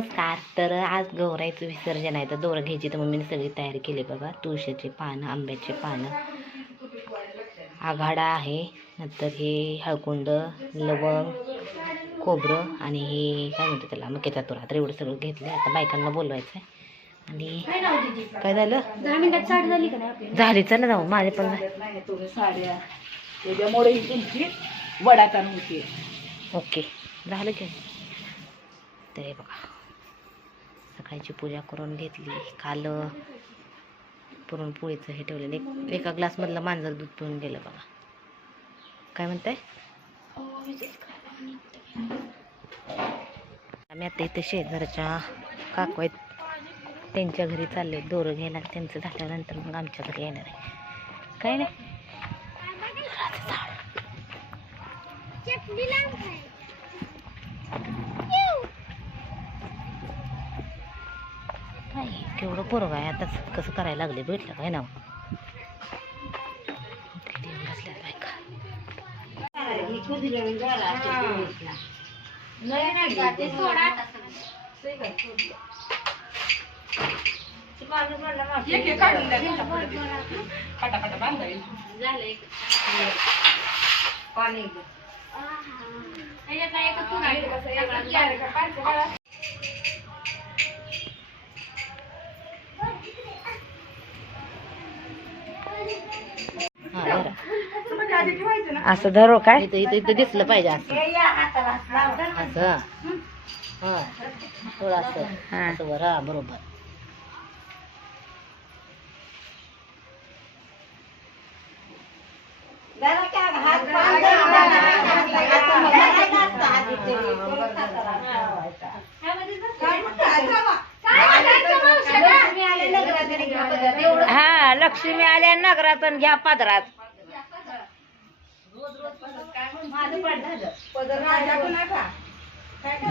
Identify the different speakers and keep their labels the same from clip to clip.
Speaker 1: नमस्कार. तर आज गौराईचं विसर्जन आहे. तर दोरं घ्यायची तर मम्मीने सगळी तयारी केली बघा. तुळशीचे पानं आंब्याचे पानं. आघाडा आहे. नंतर हे हळकुंड लवंग खोबरं आणि हे काय म्हणतो त्याला? मक्याचा तुरा तर एवढं सगळं घेतलं आता बायकांना बोलवायचं आहे आणि काय झालं?
Speaker 2: झाली
Speaker 1: चला जाऊ. माझे पण
Speaker 3: वडाचा
Speaker 1: ओके. झालं की. तर हे बघा. सकाळची पूजा करून घेतली काल पुरणपोळीचं हे ठेवलेलं. एक एका ग्लासमधलं मांजर दूध पिऊन गेलं बघा. काय म्हणताय? आम्ही आता इथे शेजारच्या काकू आहेत. त्यांच्या घरी चालले दोरं घ्यायला त्यांचं झाल्यानंतर मग आमच्या घरी येणार आहे. काय नाही? केवढं पोरग आहे आता. कसं करायला लागले भेटलं काय ना. किती येऊन बसल्यात बायका.
Speaker 3: एक एक काढून द्या त्यांच्या पुढे ते. पटापटा बांधायचं
Speaker 1: हा बरं
Speaker 3: तुम्हाला आधी ठेवायचं ना
Speaker 1: असं धरो काय? इथं इथं इथं दिसलं पाहिजे असं. असं? हा थोडं असं. असं बरं हा बरोबर. हा लक्ष्मी आल्या नगरातून घ्या पदरात. माझं पाठ झालं. पदर राजा नका काय काय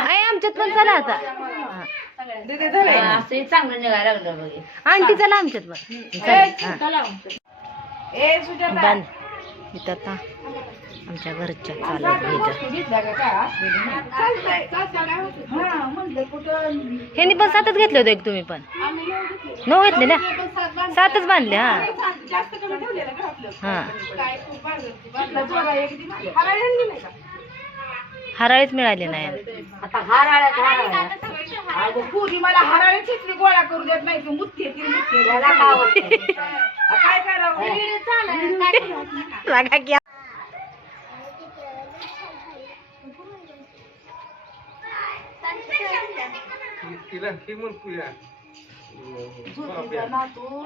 Speaker 1: आहे आमच्यात पण चला आता. असं चांगलं निघायला लागलं बघे. आंटी चला आमच्यात पण. इथं आता. आमच्या घरच्या चालू भेजा
Speaker 3: घेतला का काय चालतंय हा म्हणलं कुठं
Speaker 1: ह्यांनी पण सातच घेतले होते एक तुम्ही पण? नऊ घेतले ना? सातच बांधले हा. हा? हराळीच मिळाली नाही.
Speaker 3: मला गोळा करू देत नाही काय करावं?
Speaker 1: लागा की
Speaker 3: झोपीचा नातू.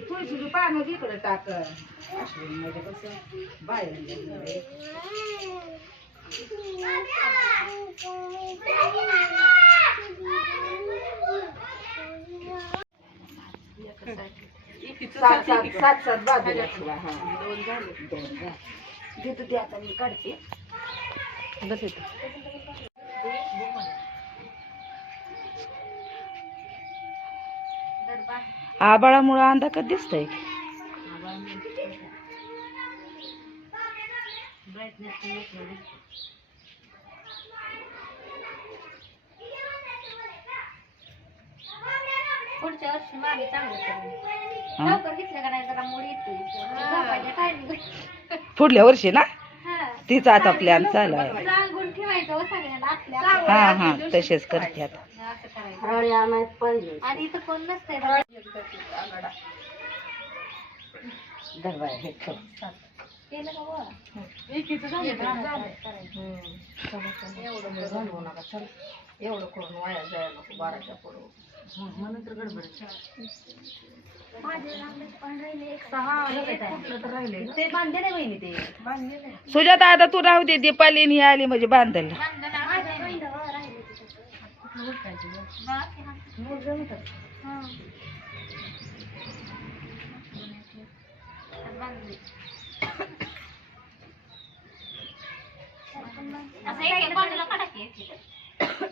Speaker 3: तुळशीची पानं इकडे टाक म्हणजे कसं बाहेर सात सात सात सात बाजूला दोन झाले. दोन झाले. देतो ते आता मी काढते.
Speaker 1: बस इथं.
Speaker 3: आबाळामुळे अंधाकच दिसतंय
Speaker 2: पुढच्या वर्षी मागे चांगलं करू
Speaker 3: हा?
Speaker 2: लवकर घेतलं का नाही जरा मुडी येते झोपायच्या टायमिंग
Speaker 3: पुढल्या वर्षी ना?
Speaker 2: हा.
Speaker 3: तिचा आता प्लॅन चालू आहे.
Speaker 2: हो
Speaker 3: हा हा तसेच करते आता.
Speaker 2: असं आणि?
Speaker 3: एवढं करून वाया जायला नको बाराच्या पुढं.
Speaker 2: ते बांधले नाही बहिणी ते.
Speaker 3: सुजाता आता तू राहू दे दीपाली ही आली म्हणजे बांधल
Speaker 2: असं एक एक बाजूला काढा की? एक एक.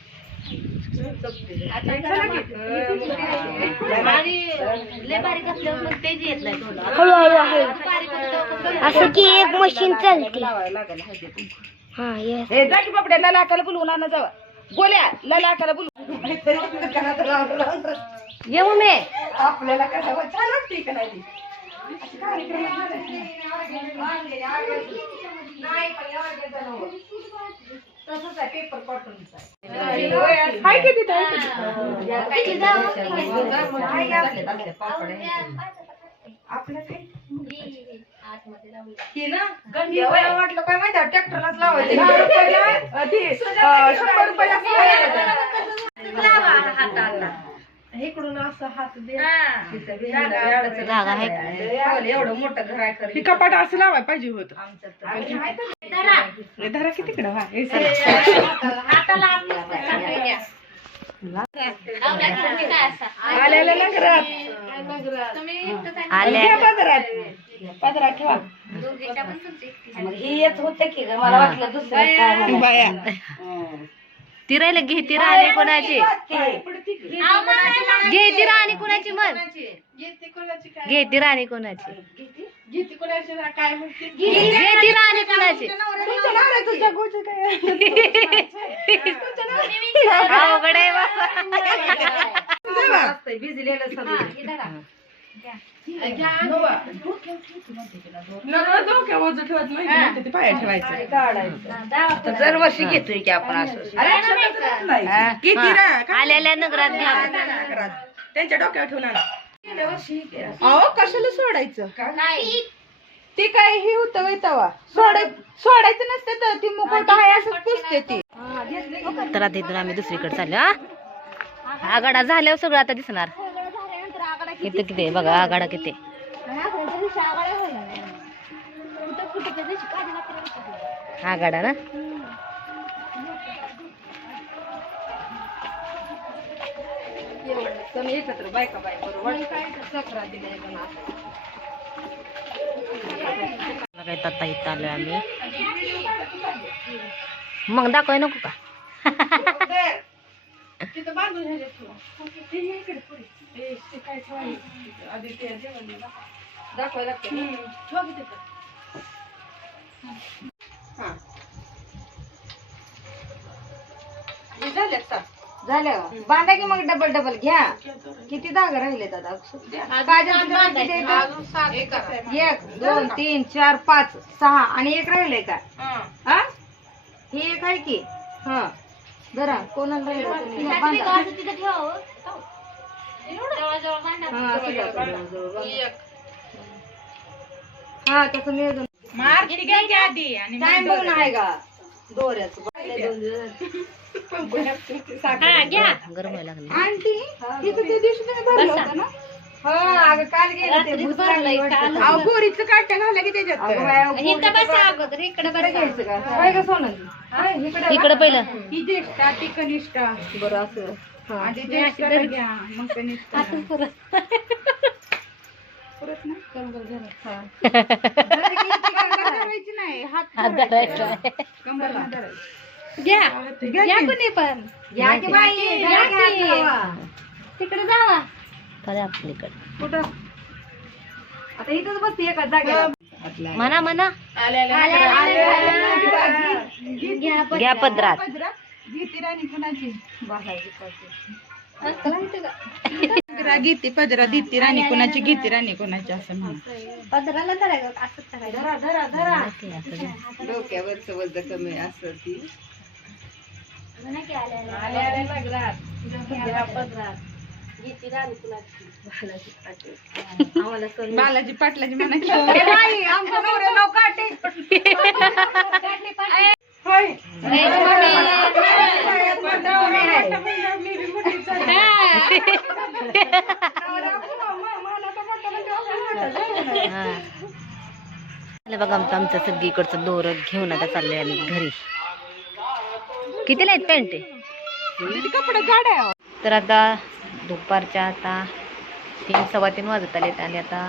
Speaker 1: असल्यावर
Speaker 2: कसं
Speaker 4: असं की एक मशीन चालते. हा येस.
Speaker 3: हे जा की बापड्या ललाकाला बोलवून आणा जावा गोल्या ललाकाला बोलवून.
Speaker 1: येऊ मी
Speaker 3: आपल्याला कसं बा- छान वाटते का नाही ती? हाय की तिथं, हाय की तिथं?
Speaker 1: वाटलं काय माहिती ट्रॅक्टरलाच लावायचं.
Speaker 3: शंभर
Speaker 2: इकडून असं हात दे.
Speaker 1: जागा आहे.
Speaker 3: एवढं मोठं घर आहे. ही कपाट असं लावाय पाहिजे होतं. धरा. की तिकडं हा हे सर. आलेलं ना? घरात
Speaker 1: आल्या
Speaker 3: घ्या पदरात. पदरात ठेवा.
Speaker 1: ही येत होते की ग मला वाटलं दुसरं काय म्हणायचं.
Speaker 3: बाया.
Speaker 1: ती राहिलं घे ती राणी कोणाची? घे. ती राणी कोणाची मग घे ती राणी कोणाची. घे ती राणी कोणाची?
Speaker 3: तुमच्या नवऱ्याचं. जगूचं काय?
Speaker 1: अवघड आहे बाबा.
Speaker 3: डोक्या ओझं ठेवत नाही ते पाया ठेवायचं. दरवर्षी घेतोय की आपण असं. किती रा काय
Speaker 1: आलेल्या नगरात घ्या.
Speaker 3: त्यांच्या डोक्यावर ठेवून आणा. अहो कशाला सोडायचं? ते काय हे होतं वय तवा. सोडाय सोडायचं नसतं तर ती मुकुट आहे असं पुसते ती.
Speaker 1: तर आता इथून आम्ही दुसरीकडे चाललो हा. आगाडा झाल्यावर सगळं आता दिसणार. किती किती आहे? बघा आगाडा किती? आगाडा ना.
Speaker 3: तुम्ही एकत्र बायका बाय बरोबर चक्रा
Speaker 1: दिल्या काय इथं आम्ही मग दाखवाय नको का
Speaker 3: दाखवायला लागतं ना. सात.
Speaker 1: झालं. बांधा की मग डबल डबल घ्या. किती जागा राहिले दादा?
Speaker 3: अजून सात करा.
Speaker 1: एक दोन तीन चार पाच सहा आणि एक राहिलंय का?
Speaker 3: हा.
Speaker 1: हा? ही एक आहे की? हा. जरा कोणाला राहिलं तुम्ही बांधा. हा, असं. जवळ. हा तसं मिळून
Speaker 3: मारती घ्या की आधी आणि
Speaker 1: टाइम बघून आहे का?
Speaker 2: हा घ्या.
Speaker 1: गरम व्हायला लागले.
Speaker 3: आंटी तिथं ते दिवशी तुम्ही भरलं होतं ना?
Speaker 1: हा अगं काल गेलं ते भूत लागलंय वाटतं.
Speaker 3: अहो गोरीचं काट्या घाला की त्याच्यात.
Speaker 1: अगं बाया,
Speaker 2: इथं बसा अगोदर इकडे बसा.
Speaker 1: घ्यायचं का? काय का सोनं इकडं पहिलं.
Speaker 3: ही ज्येष्ठा ती कनिष्ठा.
Speaker 1: बरं असं.
Speaker 3: आधी ज्येष्ठाला घ्या मग कनिष्ठा. परत. ना? नाही हात
Speaker 1: हात धरायचा.
Speaker 3: कंबरला. धरायचं.
Speaker 2: घ्या.
Speaker 3: घ्या
Speaker 2: घ्या
Speaker 3: की.
Speaker 2: कुणी पण.
Speaker 3: घ्या की बाई, घ्या की.
Speaker 2: तिकडे जावा.
Speaker 1: काय आपलीकडे
Speaker 3: कुठं? आता इथंच बसते एका जागेवर.
Speaker 1: म्हणा म्हणा.
Speaker 2: घ्या
Speaker 1: पदरात.
Speaker 3: गीती राणी कुणाची?
Speaker 2: माहिती का
Speaker 3: पदरा गीती पदरा दीती राणी कुणाची गीती राणी कुणाची असं म्हणा
Speaker 2: पदराला धरायचं असंच करायचं
Speaker 3: डोक्यावरच वजन कमी असं ती. बालाजी पाटलाची म्हणायची होय.
Speaker 1: बघा आमचं आमचं सगळीकडचं दोर घेऊन आता चाललंय आम्ही घरी. कितीला आहेत पॅन्ट?
Speaker 3: कपडे
Speaker 1: तर आता दुपारच्या आता तीन सव्वा तीन वाजत आलेत आणि आता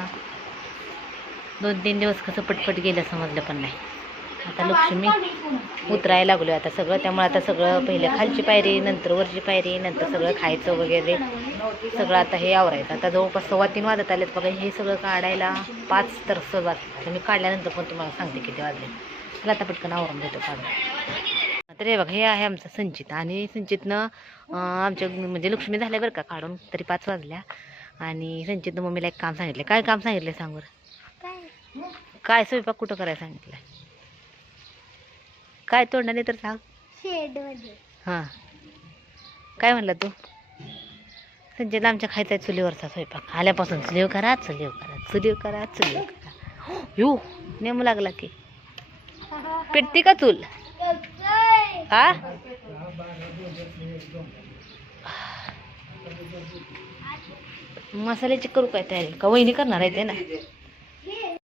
Speaker 1: दोन तीन दिवस कसं पटपट गेलं समजलं पण नाही. आता लक्ष्मी उतरायला लागलो आता सगळं त्यामुळे आता सगळं पहिले खालची पायरी नंतर वरची पायरी नंतर सगळं खायचं वगैरे. सगळं आता हे आवरायचं. आता जवळपास सव्वा तीन वाजत आलेत बघा हे सगळं काढायला पाच तर वाजले मी काढल्यानंतर पण तुम्हाला सांगते किती वाजले. चला आता पटकन आवरून देतो काढून. तर हे बघा हे आहे आमचं संचित. आणि संचितनं आमच्या म्हणजे लक्ष्मी झाल्या बरं का काढून तरी पाच वाजल्या. आणि संचितनं मम्मीला एक काम सांगितलं. काय काम सांगितलं सांग बरं? काय? स्वयंपाक कुठं करायला सांगितलं काय तोंडाने तर सांग. हां. काय म्हणला तू? संजयला आमच्या खायचा आहे चुलीवरचा स्वयंपाक. आल्यापासून चुलीव करा चुलीव करा चुलीव करा चुलीव करा. यो नेम लागला की. पेटते का चूल? हा? मसाल्याची करू काय तयारी? का वहिनी करणार आहे ते ना?